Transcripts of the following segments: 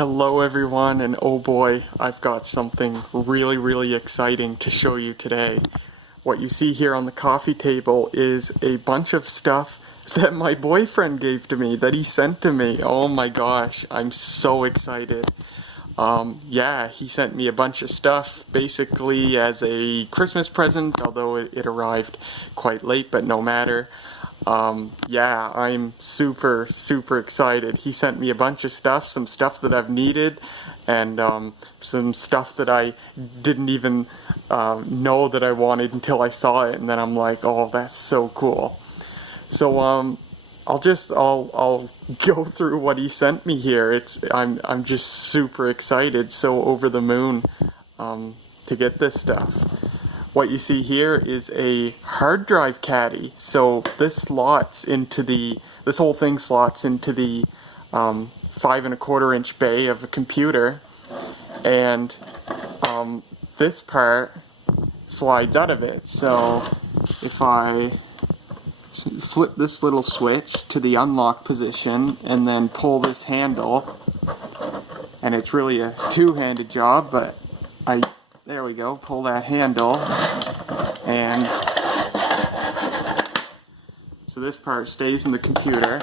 Hello everyone, and oh boy, I've got something really exciting to show you today. What you see here on the coffee table is a bunch of stuff that my boyfriend gave to me, that he sent to me. Oh my gosh, I'm so excited. Yeah, he sent me a bunch of stuff basically as a Christmas present, although it arrived quite late, but no matter. Yeah, I'm super excited. He sent me a bunch of stuff, some stuff that I've needed, and some stuff that I didn't even know that I wanted until I saw it, and then I'm like, oh, that's so cool. So I'll go through what he sent me here. I'm just super excited, so over the moon to get this stuff. What you see here is a hard drive caddy. So this whole thing slots into the 5¼ inch bay of a computer, and this part slides out of it. So if I flip this little switch to the unlock position and then pull this handle, and it's really a two-handed job, but there we go, pull that handle, and so this part stays in the computer,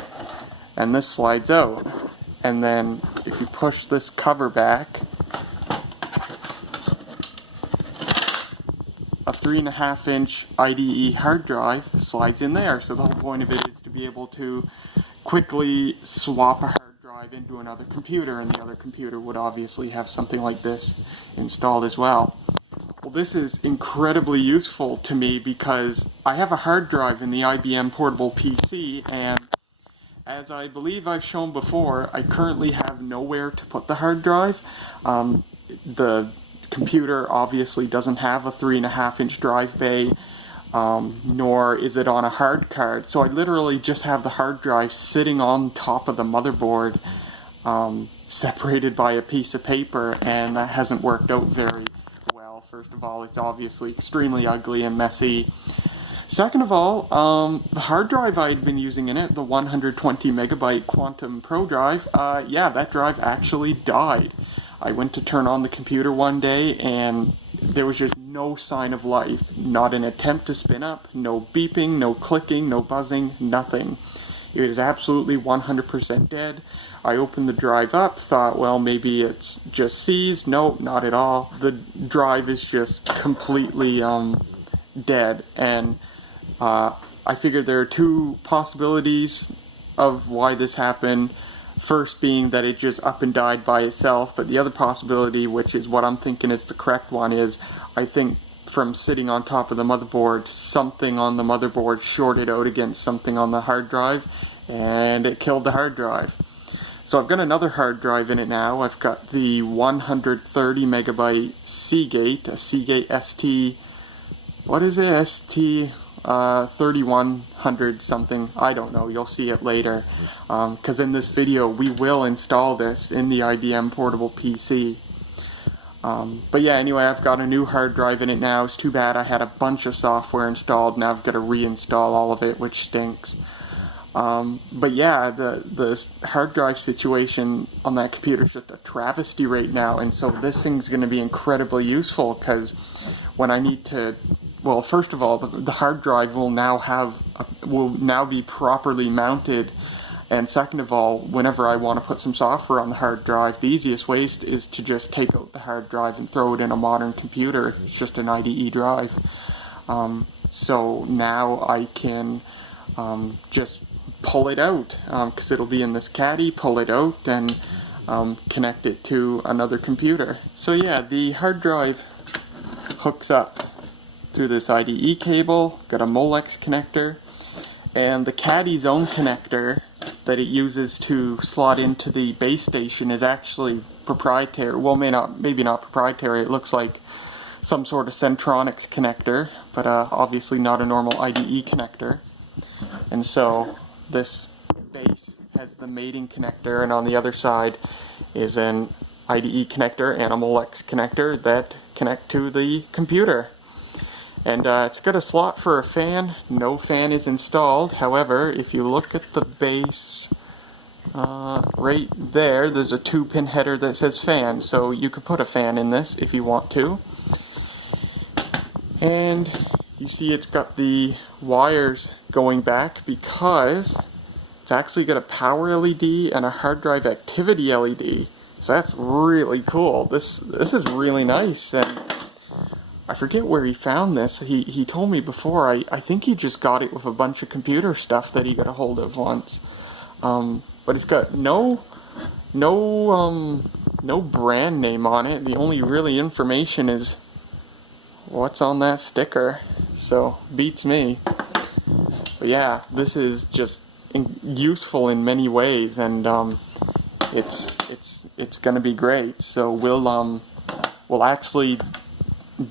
and this slides out. And then if you push this cover back, a 3½ inch IDE hard drive slides in there. So the whole point of it is to be able to quickly swap a hard drive into another computer, and the other computer would obviously have something like this installed as well. Well, this is incredibly useful to me because I have a hard drive in the IBM portable PC, and as I believe I've shown before, I currently have nowhere to put the hard drive. The computer obviously doesn't have a 3½ inch drive bay, nor is it on a hard card. So I literally just have the hard drive sitting on top of the motherboard, separated by a piece of paper, and that hasn't worked out very well. First of all, it's obviously extremely ugly and messy. Second of all, the hard drive I'd been using in it, the 120 megabyte Quantum Pro drive, yeah, that drive actually died. I went to turn on the computer one day and there was just no sign of life. Not an attempt to spin up, no beeping, no clicking, no buzzing, nothing. It was absolutely 100% dead. I opened the drive up, thought, well, maybe it's just seized. Nope, not at all. The drive is just completely dead, and I figured there are two possibilities of why this happened. First being that it just up and died by itself, but the other possibility, which is what I'm thinking is the correct one, is I think from sitting on top of the motherboard, something on the motherboard shorted out against something on the hard drive, and it killed the hard drive. So I've got another hard drive in it now. I've got the 130 megabyte Seagate, a Seagate ST, what is it, ST 3100 something, I don't know, you'll see it later, because in this video we will install this in the IBM portable PC. But yeah, anyway, I've got a new hard drive in it now. It's too bad I had a bunch of software installed, now I've got to reinstall all of it, which stinks. But yeah, the hard drive situation on that computer is just a travesty right now, and so this thing's going to be incredibly useful, because when I need to, well, first of all, the hard drive will now be properly mounted, and second of all, whenever I want to put some software on the hard drive, the easiest way is to just take out the hard drive and throw it in a modern computer. It's just an IDE drive. So now I can just pull it out, because it'll be in this caddy, pull it out, and connect it to another computer. So yeah, the hard drive hooks up through this IDE cable, got a Molex connector, and the caddy's own connector that it uses to slot into the base station is actually proprietary. Well, maybe not proprietary, it looks like some sort of Centronics connector, but obviously not a normal IDE connector. And so this base has the mating connector, and on the other side is an IDE connector and a Molex connector that connect to the computer. And it's got a slot for a fan. No fan is installed. However, if you look at the base right there, there's a 2-pin header that says fan, so you could put a fan in this if you want to. And you see it's got the wires going back because it's actually got a power LED and a hard drive activity LED. So that's really cool. This is really nice, and I forget where he found this. He told me before. I think he just got it with a bunch of computer stuff that he got a hold of once. But it's got no brand name on it. The only really information is what's on that sticker. So beats me. But yeah, this is just useful in many ways, and it's gonna be great. So we'll actually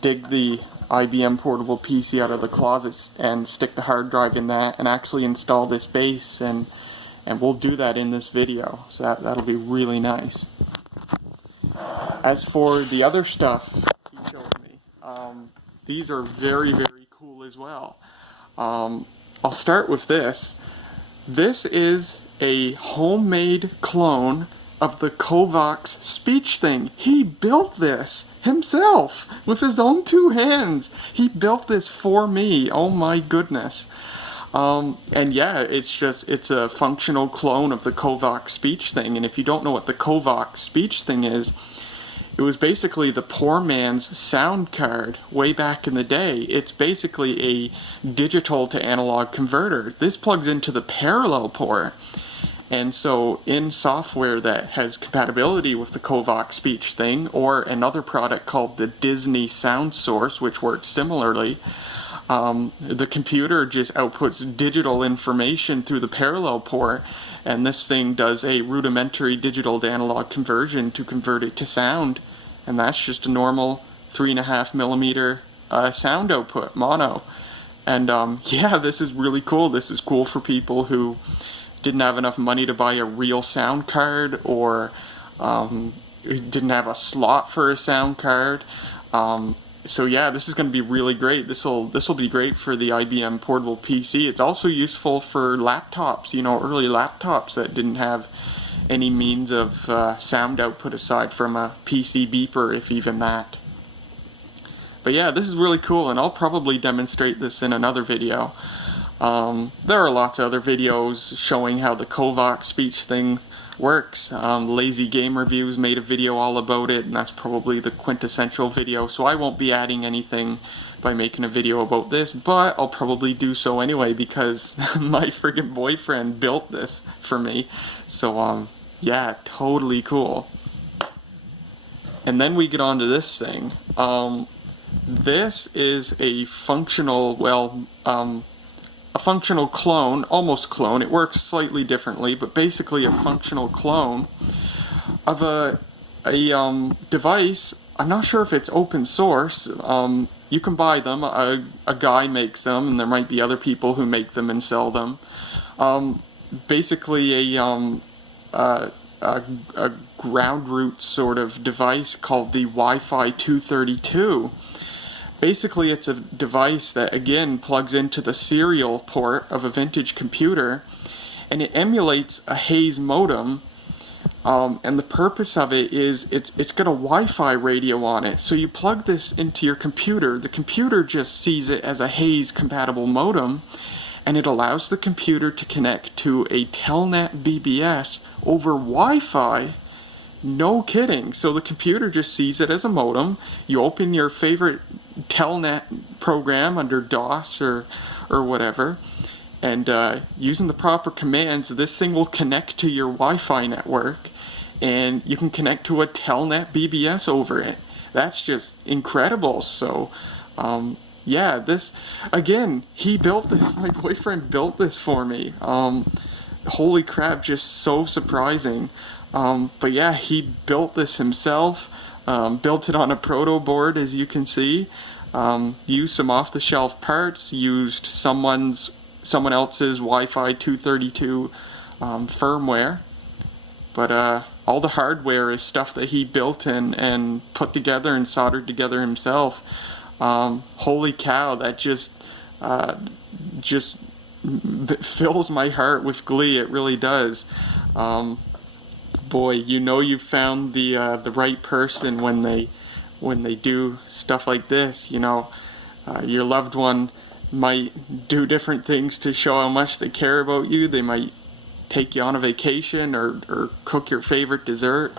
dig the IBM portable PC out of the closet and stick the hard drive in that and actually install this base, and we'll do that in this video. So that'll be really nice. As for the other stuff he showed me, these are very, very cool as well. I'll start with this. This is a homemade clone of the Kovacs speech thing. He built this himself with his own 2 hands. He built this for me. Oh my goodness. And yeah, it's a functional clone of the Kovacs speech thing. And if you don't know what the Kovacs speech thing is, it was basically the poor man's sound card way back in the day. It's basically a digital to analog converter. This plugs into the parallel port. And so in software that has compatibility with the Kovacs speech thing, or another product called the Disney Sound Source, which works similarly, the computer just outputs digital information through the parallel port, and this thing does a rudimentary digital to analog conversion to convert it to sound, and that's just a normal 3.5 millimeter sound output, mono. And yeah, this is really cool. This is cool for people who didn't have enough money to buy a real sound card, or didn't have a slot for a sound card. So yeah, this is going to be really great. This will be great for the IBM portable PC. It's also useful for laptops, you know, early laptops that didn't have any means of sound output aside from a PC beeper, if even that. But yeah, this is really cool, and I'll probably demonstrate this in another video. There are lots of other videos showing how the Kovacs speech thing works. Lazy Game Reviews made a video all about it, and that's probably the quintessential video, so I won't be adding anything by making a video about this, but I'll probably do so anyway because my friggin' boyfriend built this for me. So yeah, totally cool. And then we get on to this thing. This is a functional, a functional clone, almost clone. It works slightly differently, but basically a functional clone of a device. I'm not sure if it's open source. You can buy them. A guy makes them, and there might be other people who make them and sell them. Basically a ground root sort of device called the Wi-Fi 232. Basically, it's a device that, again, plugs into the serial port of a vintage computer, and it emulates a Hayes modem, and the purpose of it is it's got a Wi-Fi radio on it. So you plug this into your computer, the computer just sees it as a Hayes compatible modem, and it allows the computer to connect to a Telnet BBS over Wi-Fi. No kidding. So the computer just sees it as a modem. You open your favorite Telnet program under DOS or whatever, and using the proper commands, this thing will connect to your Wi-Fi network, and you can connect to a Telnet BBS over it. That's just incredible. So yeah, this, again, he built this. My boyfriend built this for me. Holy crap, just so surprising. But yeah, he built this himself, built it on a proto board, as you can see, used some off-the-shelf parts, used someone else's Wi-Fi 232 firmware, but all the hardware is stuff that he built and put together and soldered together himself. Holy cow, that just fills my heart with glee. It really does. Boy, you know you found the right person when they do stuff like this. You know, your loved one might do different things to show how much they care about you. They might take you on a vacation or cook your favorite dessert.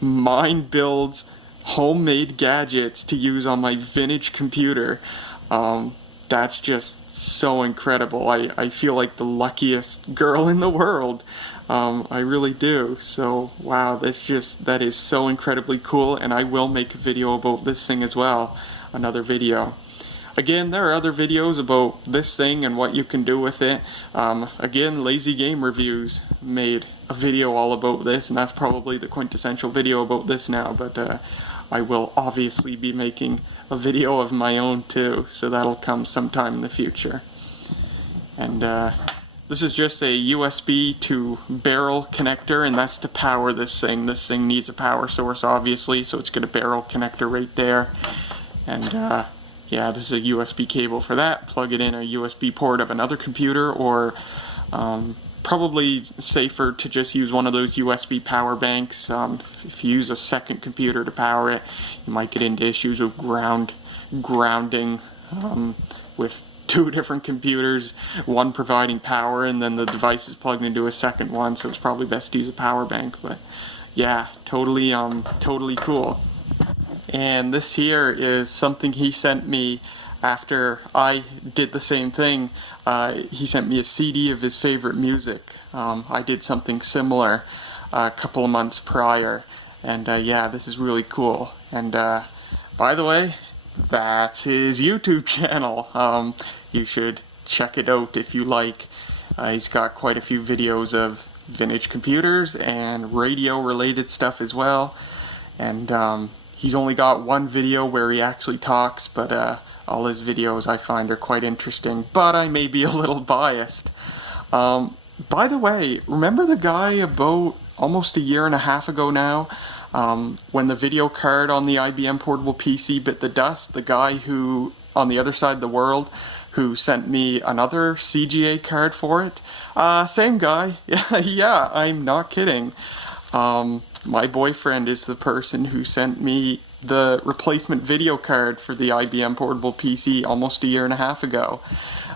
Mine builds homemade gadgets to use on my vintage computer. That's just so incredible. I feel like the luckiest girl in the world. I really do. So wow, that is so incredibly cool, and I will make a video about this thing as well, another video. Again, there are other videos about this thing and what you can do with it. Again, Lazy Game Reviews made a video all about this, and that's probably the quintessential video about this now, but I will obviously be making a video of my own too, so that'll come sometime in the future. And this is just a USB to barrel connector, and that's to power this thing. This thing needs a power source, obviously, so it's got a barrel connector right there. And yeah, this is a USB cable for that. Plug it in a USB port of another computer, or probably safer to just use one of those USB power banks. If you use a second computer to power it, you might get into issues with grounding with two different computers, one providing power and then the device is plugged into a second one, so it's probably best to use a power bank. But yeah, totally cool. And this here is something he sent me after I did the same thing. He sent me a CD of his favorite music. I did something similar a couple of months prior, and yeah, this is really cool. And by the way, that's his YouTube channel. You should check it out if you like. He's got quite a few videos of vintage computers and radio related stuff as well. And he's only got one video where he actually talks, but all his videos I find are quite interesting, but I may be a little biased. By the way, remember the guy about almost a year and a half ago now, when the video card on the IBM portable PC bit the dust? The guy who, on the other side of the world, who sent me another CGA card for it? Same guy. Yeah, I'm not kidding. My boyfriend is the person who sent me the replacement video card for the IBM portable PC almost a year and a half ago.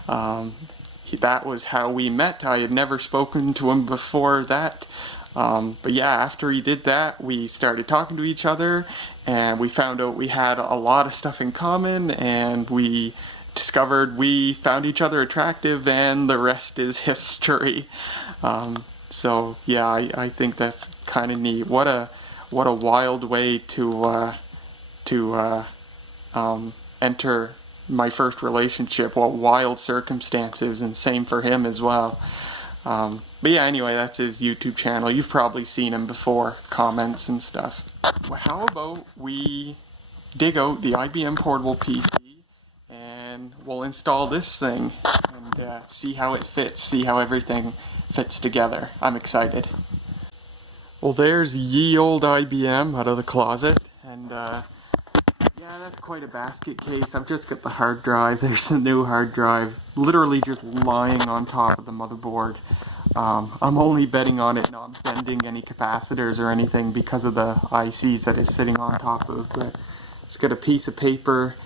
That was how we met. I had never spoken to him before that. But yeah, after he did that, we started talking to each other, and we found out we had a lot of stuff in common, and we discovered we found each other attractive, and the rest is history. So yeah, I think that's kind of neat. What a wild way to enter my first relationship. What wild circumstances, and same for him as well. But yeah, anyway, that's his YouTube channel. You've probably seen him before, comments and stuff. Well, how about we dig out the IBM portable PC and we'll install this thing and see how it fits, see how everything fits together. I'm excited. Well, there's ye old IBM out of the closet, and yeah, that's quite a basket case. I've just got the hard drive. There's the new hard drive, literally just lying on top of the motherboard. I'm only betting on it not bending any capacitors or anything because of the ICs that it's sitting on top of, but it's got a piece of paper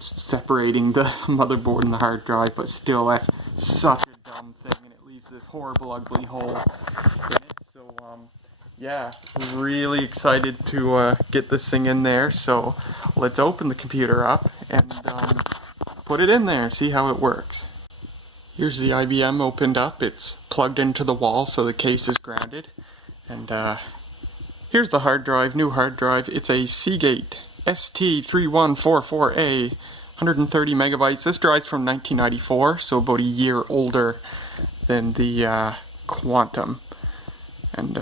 separating the motherboard and the hard drive, but still, that's such a dumb thing, and it leaves this horrible, ugly hole in it. So, yeah, really excited to get this thing in there. So let's open the computer up and put it in there and see how it works. Here's the IBM opened up. It's plugged into the wall, so the case is grounded. And here's the hard drive, new hard drive. It's a Seagate ST3144A, 130 megabytes. This drive's from 1994, so about a year older than the Quantum. And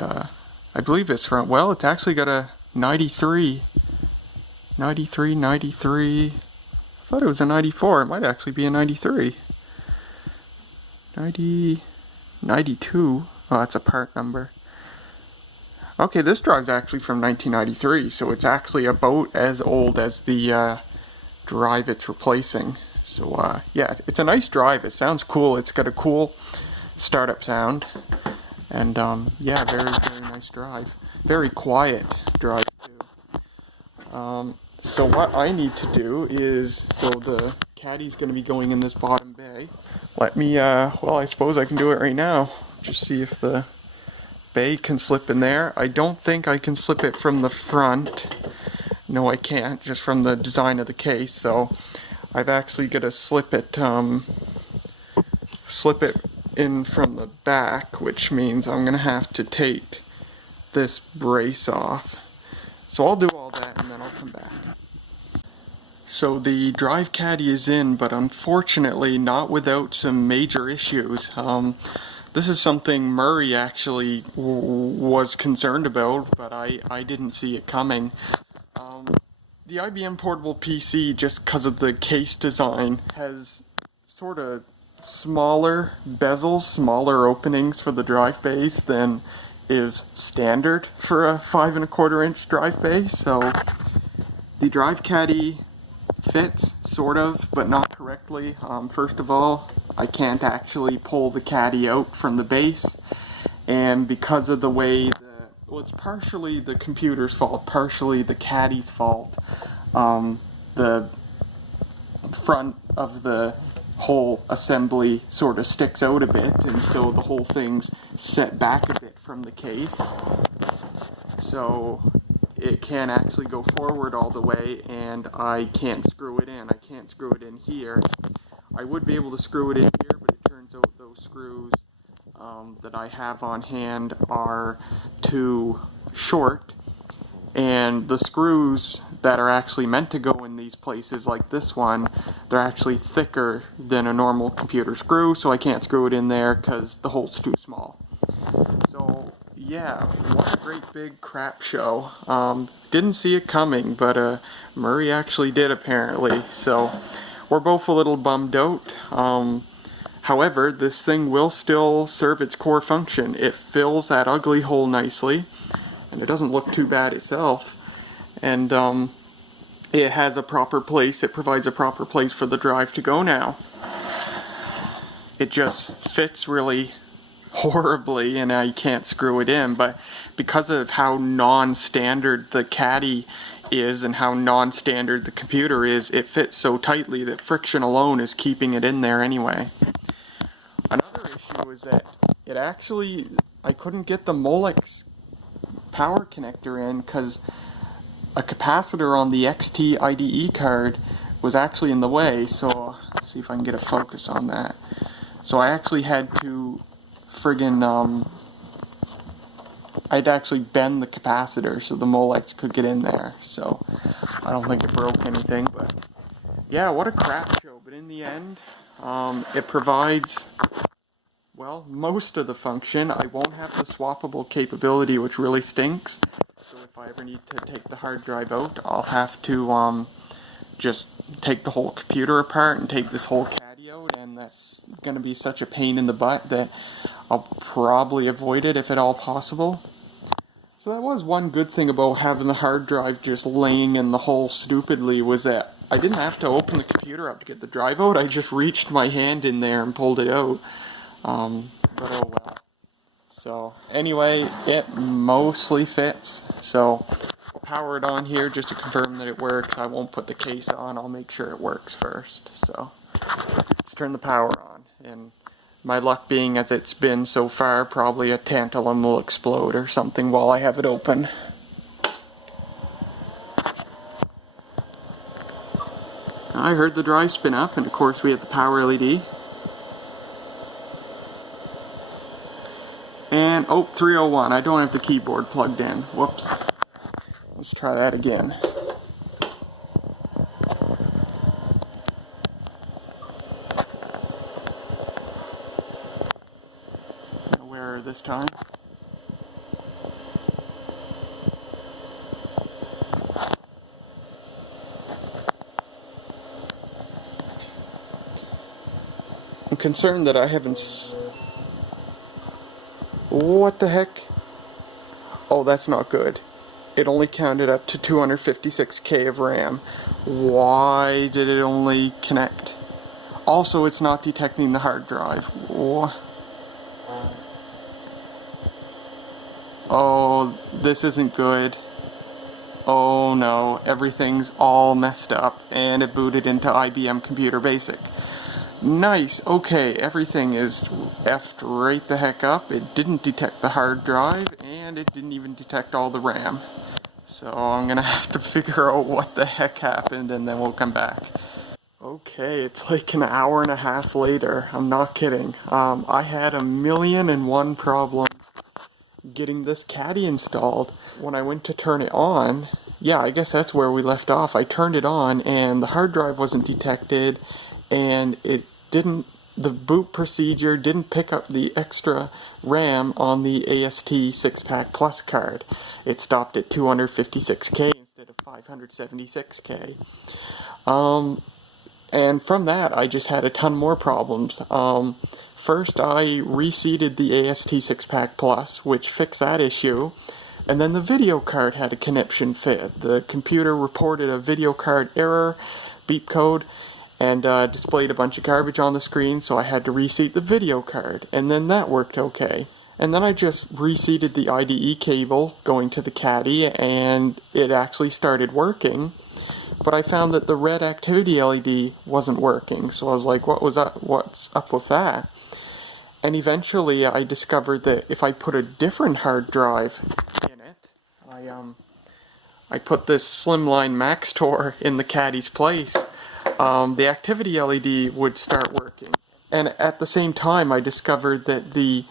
I believe it's from, well, it's actually got a 93. I thought it was a 94. It might actually be a 93. 92. Oh, that's a part number. Okay, this drive's actually from 1993, so it's actually about as old as the drive it's replacing. So, yeah, it's a nice drive. It sounds cool. It's got a cool startup sound. And yeah, very nice drive. Very quiet drive too. So what I need to do is, so the caddy's going to be going in this bottom bay. Let me, well, I suppose I can do it right now. Just see if the bay can slip in there. I don't think I can slip it from the front. No, I can't, just from the design of the case. So I've actually got to slip it in from the back, which means I'm going to have to take this brace off. So I'll do all that and then I'll come back. So the drive caddy is in, but unfortunately not without some major issues. This is something Murray actually was concerned about, but I didn't see it coming. The IBM Portable PC, just because of the case design, has sort of smaller bezels, smaller openings for the drive bays than is standard for a 5 1/4 inch drive bay. So the drive caddy fits, sort of, but not correctly. First of all, I can't actually pull the caddy out from the base, and because of the way well, it's partially the computer's fault, partially the caddy's fault. The front of the whole assembly sort of sticks out a bit, and so the whole thing's set back a bit from the case. So it can't actually go forward all the way, and I can't screw it in. I can't screw it in here. I would be able to screw it in here, but it turns out those screws that I have on hand are too short, and the screws that are actually meant to go in these places, like this one, they're actually thicker than a normal computer screw, so I can't screw it in there because the hole's too small. So yeah, what a great big crap show. Didn't see it coming, but Murray actually did apparently, so we're both a little bummed out. However, this thing will still serve its core function. It fills that ugly hole nicely, and it doesn't look too bad itself. And it has a proper place, it provides a proper place for the drive to go now. It just fits really horribly, and I can't screw it in, but because of how non-standard the caddy is and how non-standard the computer is, it fits so tightly that friction alone is keeping it in there anyway. Another issue is that it actually, I couldn't get the Molex power connector in because a capacitor on the XT IDE card was actually in the way. So let's see if I can get a focus on that. So I actually had to friggin' I'd actually bend the capacitor so the Molex could get in there. So I don't think it broke anything, but yeah, what a crap show. But in the end, it provides, well, most of the function. I won't have the swappable capability, which really stinks. So if I ever need to take the hard drive out, I'll have to just take the whole computer apart and take this whole caddy out, and that's going to be such a pain in the butt that I'll probably avoid it if at all possible. So that was one good thing about having the hard drive just laying in the hole stupidly, was that I didn't have to open the computer up to get the drive out. I just reached my hand in there and pulled it out. But oh well. So anyway, it mostly fits. So I'll power it on here just to confirm that it works. I won't put the case on. I'll make sure it works first. So let's turn the power on. And my luck being as it's been so far, probably a tantalum will explode or something while I have it open. I heard the drive spin up, and of course we have the power LED. And, oh, 301, I don't have the keyboard plugged in. Whoops. Let's try that again. No error this time. I'm concerned that I haven't... What the heck? Oh, that's not good. It only counted up to 256K of RAM. Why did it only connect? Also, it's not detecting the hard drive. Oh, this isn't good. Oh no, everything's all messed up, and it booted into IBM Computer Basic. Nice, okay, everything is effed right the heck up. It didn't detect the hard drive, and it didn't even detect all the RAM. So I'm gonna have to figure out what the heck happened, and then we'll come back. Okay, it's like an hour and a half later. I'm not kidding. I had 1,000,001 problems getting this caddy installed. When I went to turn it on, yeah, I guess that's where we left off. I turned it on and the hard drive wasn't detected, and the boot procedure didn't pick up the extra RAM on the AST 6-pack Plus card. It stopped at 256K instead of 576K. And from that, I just had a ton more problems. First, I reseated the AST 6-pack Plus, which fixed that issue, and then the video card had a conniption fit. The computer reported a video card error, beep code, and displayed a bunch of garbage on the screen, so I had to reseat the video card, and then that worked okay. And then I just reseated the IDE cable going to the caddy, and it actually started working. But I found that the red activity LED wasn't working, so I was like, what's up with that? And eventually I discovered that if I put a different hard drive in it, I put this Slimline Maxtor in the caddy's place, the activity LED would start working. And at the same time I discovered that the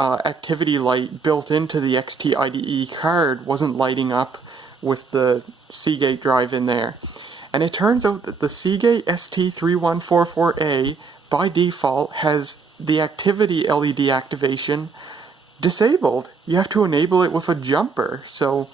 activity light built into the XT IDE card wasn't lighting up with the Seagate drive in there. And it turns out that the Seagate ST3144A by default has the activity LED activation disabled. You have to enable it with a jumper. So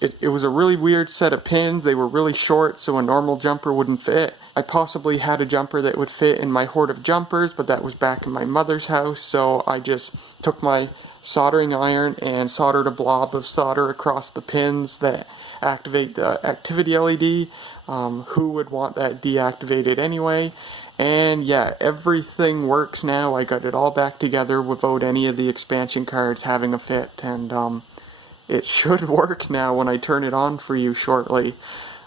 it was a really weird set of pins. They were really short, so a normal jumper wouldn't fit. I possibly had a jumper that would fit in my hoard of jumpers, but that was back in my mother's house, so I just took my soldering iron and soldered a blob of solder across the pins that activate the activity LED. Who would want that deactivated anyway? And yeah, everything works now. I got it all back together without any of the expansion cards having a fit, and it should work now when I turn it on for you shortly.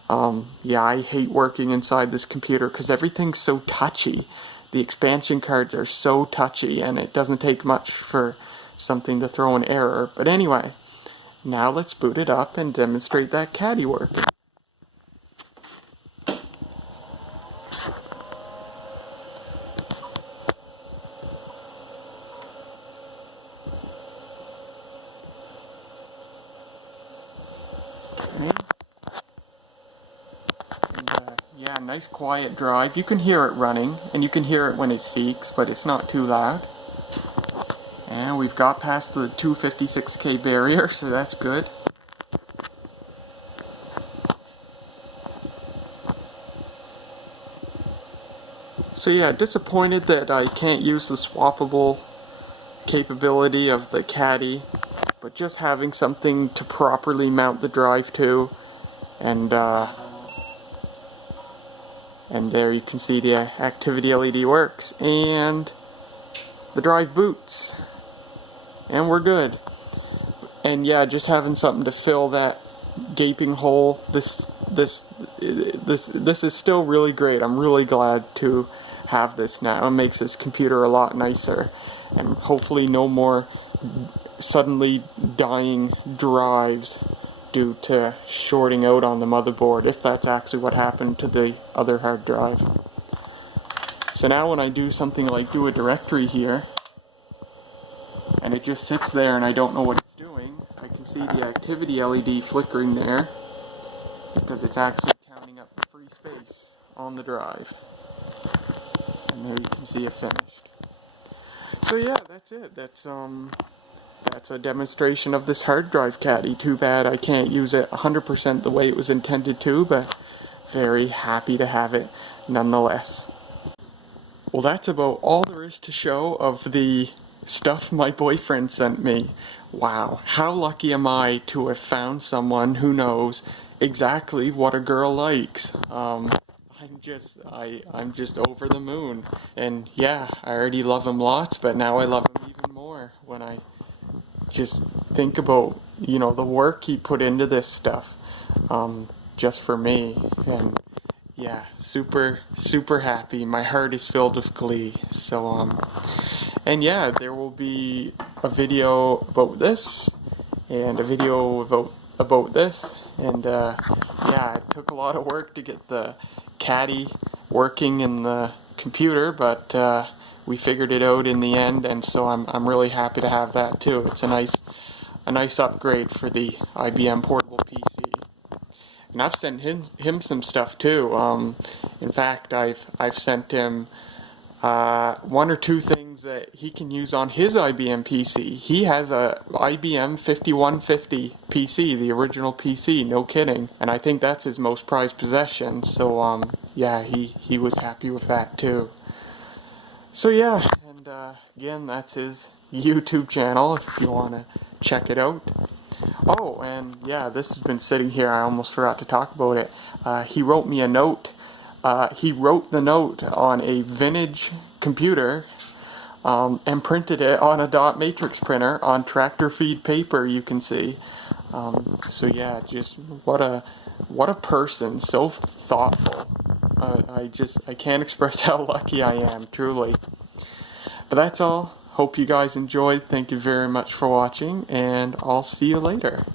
Yeah, I hate working inside this computer because everything's so touchy. The expansion cards are so touchy, and it doesn't take much for something to throw an error. But anyway, now let's boot it up and demonstrate that caddy working. Okay. And, yeah, nice quiet drive. You can hear it running, and you can hear it when it seeks, but it's not too loud. And we've got past the 256K barrier, so that's good. So yeah, disappointed that I can't use the swappable capability of the caddy, but just having something to properly mount the drive to, and there you can see the activity LED works, and the drive boots. And we're good. And yeah, just having something to fill that gaping hole. This is still really great. I'm really glad to have this now. It makes this computer a lot nicer, and hopefully no more suddenly dying drives due to shorting out on the motherboard, if that's actually what happened to the other hard drive. So now when I do something like do a directory here, and it just sits there and I don't know what it's doing, I can see the activity LED flickering there because it's actually counting up the free space on the drive. And there you can see it finished. So yeah, that's it. That's a demonstration of this hard drive caddy. Too bad I can't use it 100% the way it was intended to, but very happy to have it nonetheless. Well, that's about all there is to show of the stuff my boyfriend sent me. Wow, how lucky am I to have found someone who knows exactly what a girl likes. I'm just over the moon. And yeah, I already love him lots, but now I love him even more when I just think about, you know, the work he put into this stuff, just for me. And yeah, super, super happy. My heart is filled with glee. So, and yeah, there will be a video about this, and a video about this, and yeah, it took a lot of work to get the caddy working in the computer, but we figured it out in the end, and so I'm really happy to have that too. It's a nice upgrade for the IBM portable PC. And I've sent him some stuff too. In fact, I've sent him one or two things that he can use on his IBM PC. He has a IBM 5150 PC, the original PC, no kidding. And I think that's his most prized possession. So yeah, he was happy with that too. So yeah, and again, that's his YouTube channel if you want to check it out. Oh, and yeah, this has been sitting here. I almost forgot to talk about it. He wrote me a note. He wrote the note on a vintage computer and printed it on a dot matrix printer on tractor feed paper, you can see. So yeah, just what a person, so thoughtful. I can't express how lucky I am, truly. But that's all. Hope you guys enjoyed. Thank you very much for watching, and I'll see you later.